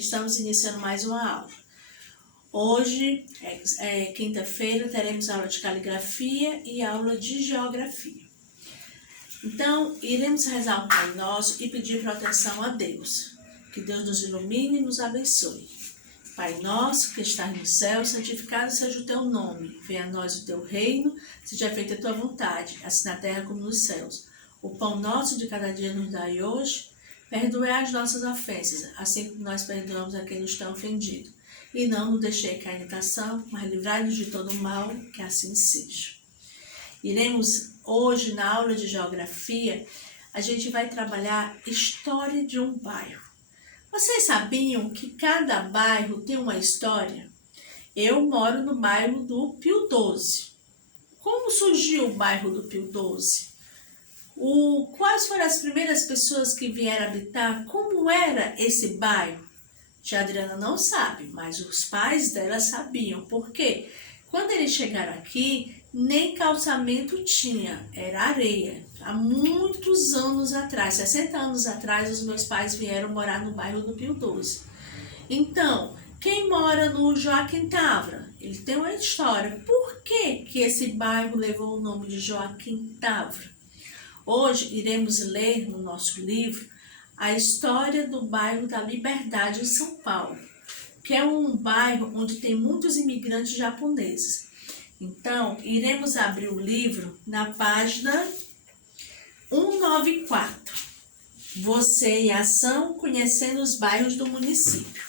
estamos iniciando mais uma aula. Hoje, quinta-feira, teremos aula de caligrafia e aula de geografia. Então, iremos rezar um Pai Nosso e pedir proteção a Deus. Que Deus nos ilumine e nos abençoe. Pai nosso, que estás no céu, santificado seja o teu nome. Venha a nós o teu reino, seja feita a tua vontade, assim na terra como nos céus. O pão nosso de cada dia nos dai hoje. Perdoai as nossas ofensas, assim como nós perdoamos a quem nos está ofendido. E não nos deixei cair em tentação, mas livrai-nos de todo o mal, que assim seja. Iremos hoje, na aula de geografia, a gente vai trabalhar história de um bairro. Vocês sabiam que cada bairro tem uma história? Eu moro no bairro do Pio XII. Como surgiu o bairro do Pio XII? Quais foram as primeiras pessoas que vieram habitar? Como era esse bairro? Tia Adriana não sabe, mas os pais dela sabiam. Por quê? Quando eles chegaram aqui, nem calçamento tinha, era areia. Há muitos anos atrás, 60 anos atrás, os meus pais vieram morar no bairro do Pio XII. Então, quem mora no Joaquim Távora? Ele tem uma história. Por que esse bairro levou o nome de Joaquim Távora? Hoje iremos ler no nosso livro a história do bairro da Liberdade em São Paulo, que é um bairro onde tem muitos imigrantes japoneses. Então, iremos abrir o livro na página 194. Você em ação, conhecendo os bairros do município.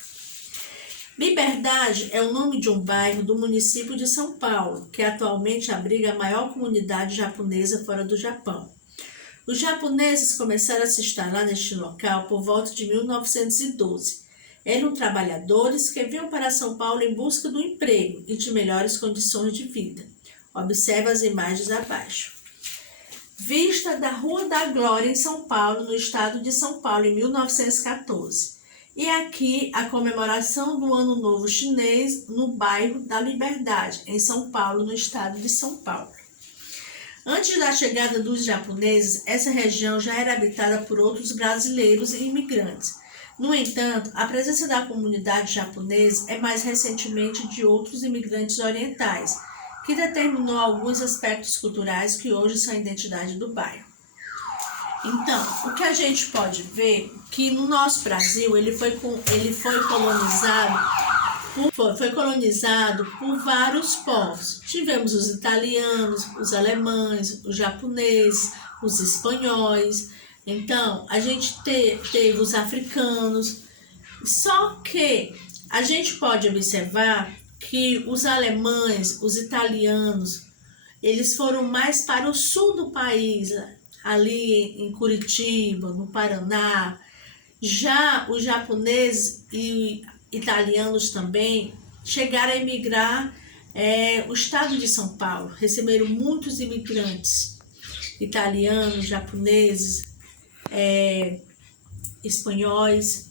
Liberdade é o nome de um bairro do município de São Paulo, que atualmente abriga a maior comunidade japonesa fora do Japão. Os japoneses começaram a se instalar neste local por volta de 1912. Eram trabalhadores que vinham para São Paulo em busca do emprego e de melhores condições de vida. Observe as imagens abaixo. Vista da Rua da Glória em São Paulo, no estado de São Paulo, em 1914. E aqui a comemoração do Ano Novo Chinês no bairro da Liberdade, em São Paulo, no estado de São Paulo. Antes da chegada dos japoneses, essa região já era habitada por outros brasileiros e imigrantes. No entanto, a presença da comunidade japonesa é mais recentemente de outros imigrantes orientais, que determinou alguns aspectos culturais que hoje são a identidade do bairro. Então, o que a gente pode ver é que no nosso Brasil ele foi colonizado por vários povos. Tivemos os italianos, os alemães, os japoneses, os espanhóis. Então, a gente teve os africanos. Só que a gente pode observar que os alemães, os italianos, eles foram mais para o sul do país, ali em Curitiba, no Paraná. Já os japoneses e italianos também chegaram a emigrar o estado de São Paulo, receberam muitos imigrantes italianos, japoneses, espanhóis.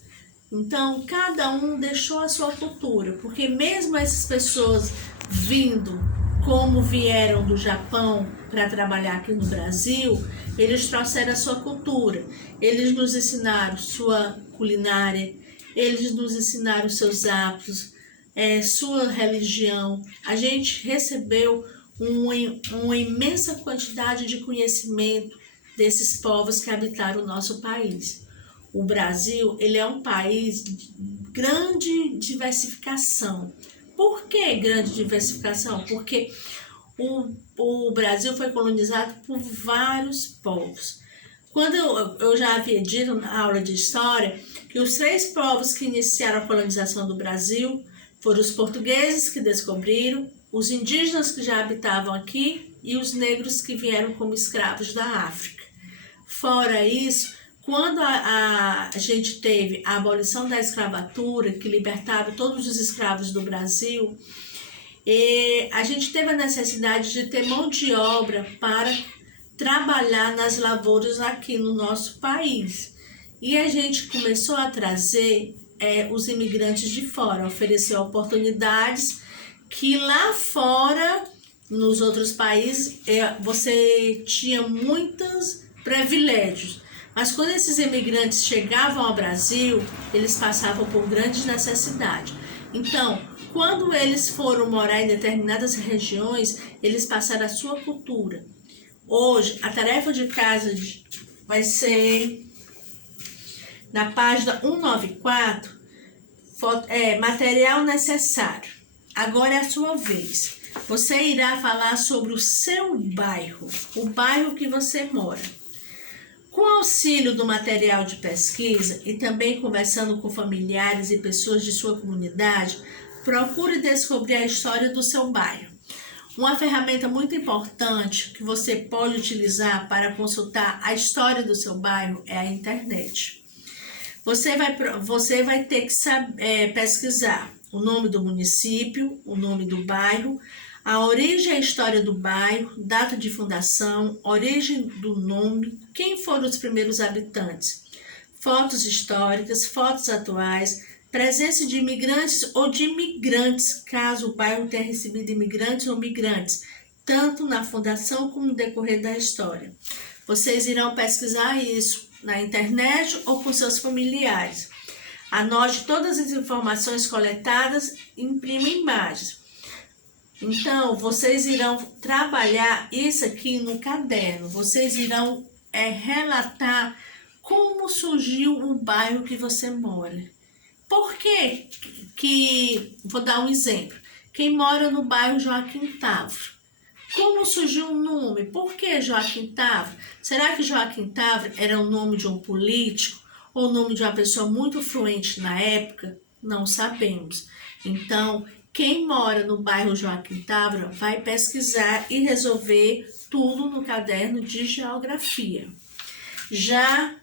Então, cada um deixou a sua cultura, porque mesmo essas pessoas vindo como vieram do Japão para trabalhar aqui no Brasil, eles trouxeram a sua cultura, eles nos ensinaram sua culinária, eles nos ensinaram seus hábitos, sua religião. A gente recebeu uma imensa quantidade de conhecimento desses povos que habitaram o nosso país. O Brasil, ele é um país de grande diversificação. Por que grande diversificação? Porque o Brasil foi colonizado por vários povos. Quando eu já havia dito na aula de história que os 3 povos que iniciaram a colonização do Brasil foram os portugueses, que descobriram, os indígenas que já habitavam aqui e os negros que vieram como escravos da África. Fora isso, quando a gente teve a abolição da escravatura, que libertava todos os escravos do Brasil, a gente teve a necessidade de ter mão de obra para trabalhar nas lavouras aqui no nosso país. E a gente começou a trazer os imigrantes de fora, oferecer oportunidades que lá fora, nos outros países, você tinha muitos privilégios. Mas quando esses imigrantes chegavam ao Brasil, eles passavam por grandes necessidades. Então, quando eles foram morar em determinadas regiões, eles passaram a sua cultura. Hoje, a tarefa de casa vai ser na página 194, material necessário. Agora é a sua vez. Você irá falar sobre o seu bairro, o bairro que você mora. Com auxílio do material de pesquisa e também conversando com familiares e pessoas de sua comunidade, procure descobrir a história do seu bairro. Uma ferramenta muito importante que você pode utilizar para consultar a história do seu bairro é a internet. Você vai ter que pesquisar o nome do município, o nome do bairro, a origem e a história do bairro, data de fundação, origem do nome, quem foram os primeiros habitantes, fotos históricas, fotos atuais, presença de imigrantes ou de migrantes, caso o bairro tenha recebido imigrantes ou migrantes, tanto na fundação como no decorrer da história. Vocês irão pesquisar isso na internet ou com seus familiares. Anote todas as informações coletadas e imprima imagens. Então, vocês irão trabalhar isso aqui no caderno. Vocês irão relatar como surgiu o bairro que você mora. Por quê? Vou dar um exemplo. Quem mora no bairro Joaquim Távora. Como surgiu o nome? Por que Joaquim Távora? Será que Joaquim Távora era o nome de um político ou o nome de uma pessoa muito influente na época? Não sabemos. Então, quem mora no bairro Joaquim Távora vai pesquisar e resolver tudo no caderno de geografia. Já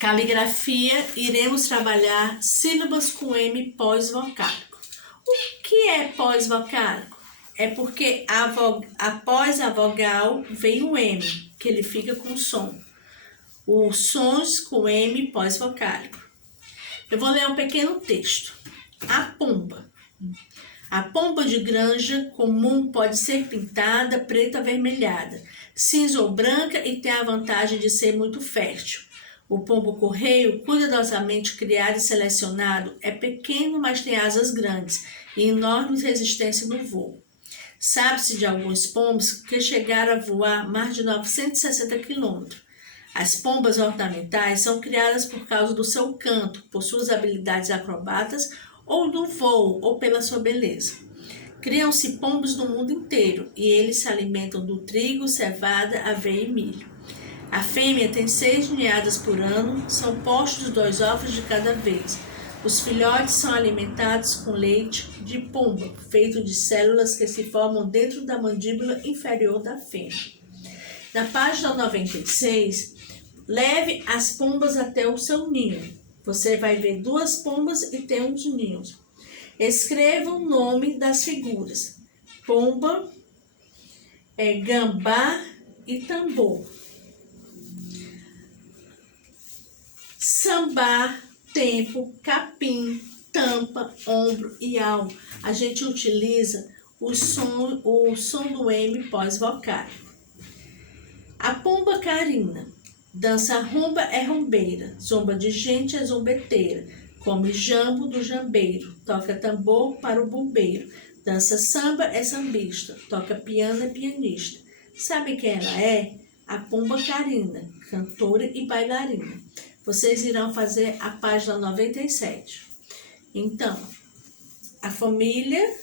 caligrafia, iremos trabalhar sílabas com M pós-vocálico. O que é pós-vocálico? É porque após a vogal vem o M, que ele fica com som. Os sons com M pós-vocálico. Eu vou ler um pequeno texto. A pomba. A pomba de granja comum pode ser pintada, preta, avermelhada, cinza ou branca e tem a vantagem de ser muito fértil. O pombo-correio, cuidadosamente criado e selecionado, é pequeno, mas tem asas grandes e enorme resistência no voo. Sabe-se de alguns pombos que chegaram a voar mais de 960 km. As pombas ornamentais são criadas por causa do seu canto, por suas habilidades acrobatas ou do voo ou pela sua beleza. Criam-se pombos no mundo inteiro e eles se alimentam do trigo, cevada, aveia e milho. A fêmea tem 6 ninhadas por ano, são postos 2 ovos de cada vez. Os filhotes são alimentados com leite de pomba, feito de células que se formam dentro da mandíbula inferior da fêmea. Na página 96, leve as pombas até o seu ninho. Você vai ver 2 pombas e tem uns ninhos. Escreva o nome das figuras. Pomba, gambá e tambor. Sambar, tempo, capim, tampa, ombro e alvo. A gente utiliza o som do M pós-vocálico. A pomba carina. Dança rumba é rumbeira, zomba de gente é zombeteira, come jambo do jambeiro, toca tambor para o bombeiro, dança samba é sambista, toca piano é pianista. Sabe quem ela é? A pomba carina, cantora e bailarina. Vocês irão fazer a página 97. Então, a família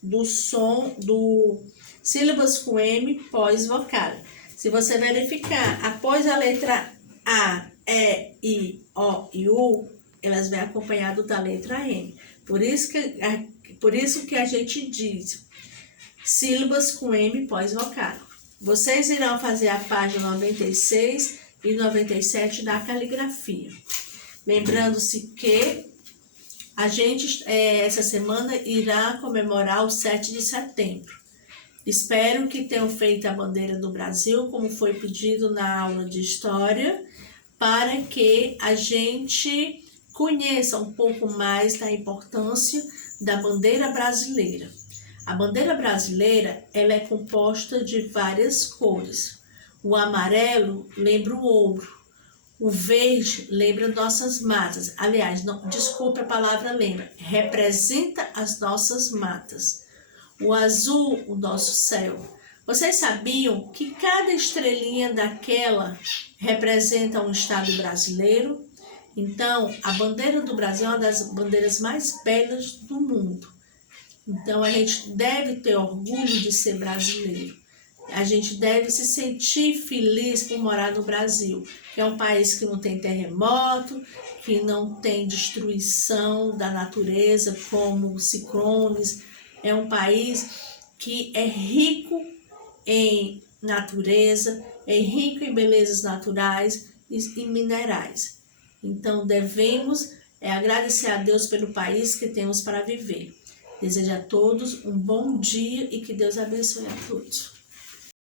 do som do sílabas com M pós-vocálico. Se você verificar, após a letra A, E, I, O e U, elas vêm acompanhado da letra M. Por isso que a gente diz sílabas com M pós-vocálico. Vocês irão fazer a página 96 e 97 da caligrafia. Lembrando-se que a gente, essa semana, irá comemorar o 7 de setembro. Espero que tenham feito a bandeira do Brasil, como foi pedido na aula de História, para que a gente conheça um pouco mais da importância da bandeira brasileira. A bandeira brasileira, ela é composta de várias cores. O amarelo lembra o ouro. O verde lembra nossas matas. Aliás, não, desculpa a palavra lembra. Representa as nossas matas. O azul, o nosso céu. Vocês sabiam que cada estrelinha daquela representa um estado brasileiro? Então, a bandeira do Brasil é uma das bandeiras mais belas do mundo. Então, a gente deve ter orgulho de ser brasileiro. A gente deve se sentir feliz por morar no Brasil, que é um país que não tem terremoto, que não tem destruição da natureza como ciclones. É um país que é rico em natureza, é rico em belezas naturais e minerais. Então, devemos agradecer a Deus pelo país que temos para viver. Desejo a todos um bom dia e que Deus abençoe a todos.